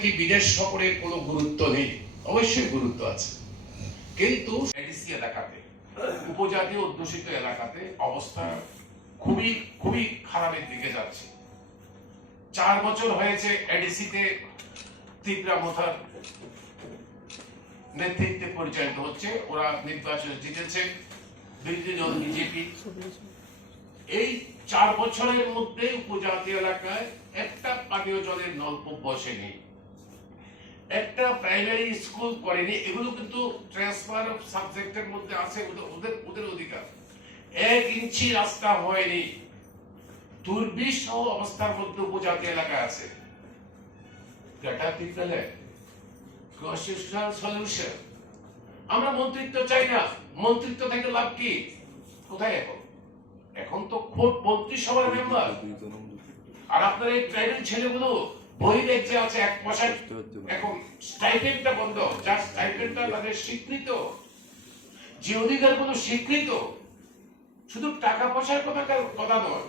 কি বিদেশ সফরের কোনো গুরুত্ব নেই? অবশ্যই গুরুত্ব আছে। কিন্তু এলাকাতে উপজাতি অধ্যুষিত এলাকাতে অবস্থা খুবই খুবই খারাপের দিকে যাচ্ছে। চার বছর হয়েছে এডিসিতে নেতৃত্বে পরিচালিত হচ্ছে। ওরা নির্বাচন জিতেছে। বিরোধী দল বিজেপি। এই চার বছরের মধ্যে উপজাতি এলাকায় একটা পানীয় জলের নলকূপ বসেনি। একটা প্রাইমারি স্কুল করেনি, এগুলো কিন্তু ট্রান্সফার অফ সাবজেক্টের মধ্যে আছে ওদের- ওদের অধিকার। এক ইঞ্চি রাস্তা হয়নি। দুর্বিষহ অবস্থার মধ্যে উপজাতি এলাকা আছে। সলিউশন আমরা মন্ত্রিত্ব চাই না। মন্ত্রিত্ব থেকে লাভ কি? কোথায় এখন? এখন তো খোদ মন্ত্রিসভার মেম্বার আর আপনার এই ট্রাইবেল ছেলেগুলো বহিরে যে আছে এক পয়সা এখন স্টাইপেন্ডটা বন্ধ যার স্টাইপেন্ডটা তাদের স্বীকৃত। যে অধিকারগুলো স্বীকৃত শুধু টাকা পয়সার কথা কথা নয়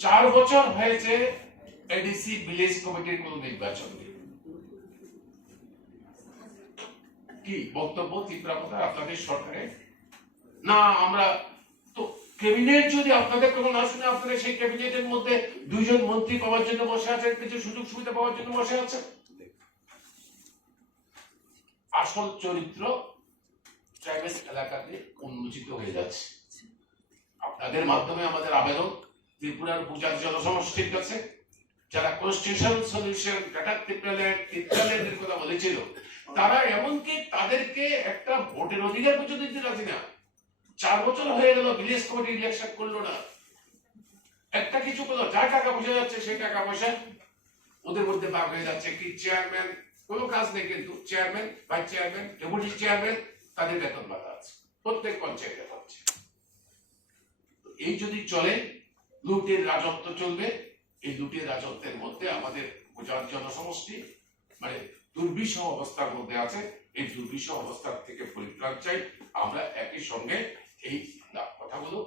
চার বছর হয়েছে এডিসি ভিলেজ কমিটির কোন নির্বাচন নেই। কি বক্তব্য তীব্রা কথা আপনাদের সরকারে না আমরা ক্যাবিনেট যদি আপনাদের কোনো না শুনে আপনারা সেই ক্যাবিনেটের মধ্যে দুইজন মন্ত্রী পাওয়ার জন্য বসে আছেন, কিছু সুযোগ সুবিধা পাওয়ার জন্য বসে আছেন? আসল চরিত্র ট্রাইবেল এলাকাতে উন্মোচিত হয়ে যাচ্ছে। আপনাদের মাধ্যমে আমাদের আবেদন, ত্রিপুরার পূজার জনসমষ্টির কাছে, যারা কনস্টিটিউশন সলিউশন কাটার ত্রিপুরাল্যান্ড ত্রিপুরাল্যান্ডের কথা বলেছিল, তারা এমনকি তাদেরকে একটা ভোটের অধিকার পর্যন্ত দিতে রাজি না। চার বছর হয়ে গেল ভিলেজ কমিটি রিয়াকশন করল না। একটা কিছু করল, যা টাকা পয়সা যাচ্ছে সেই টাকা পয়সা ওদের মধ্যে ভাগ হয়ে যাচ্ছে। কি চেয়ারম্যান কোনো কাজ নেই কিন্তু chairman vice chairman deputy chairman তাদের বেতন বাধা আছে। প্রত্যেক পঞ্চায়েতে হচ্ছে এই যদি চলে দুটির রাজত্ব চলবে, এই দুটি রাজত্বের মধ্যে আমাদের গুজরাট জনসমষ্টি মানে দুর্বিষহ অবস্থার মধ্যে আছে। এই দুর্বিষহ অবস্থার থেকে পরিত্রাণ চাই। আমরা একই সঙ্গে এই কথাগুলো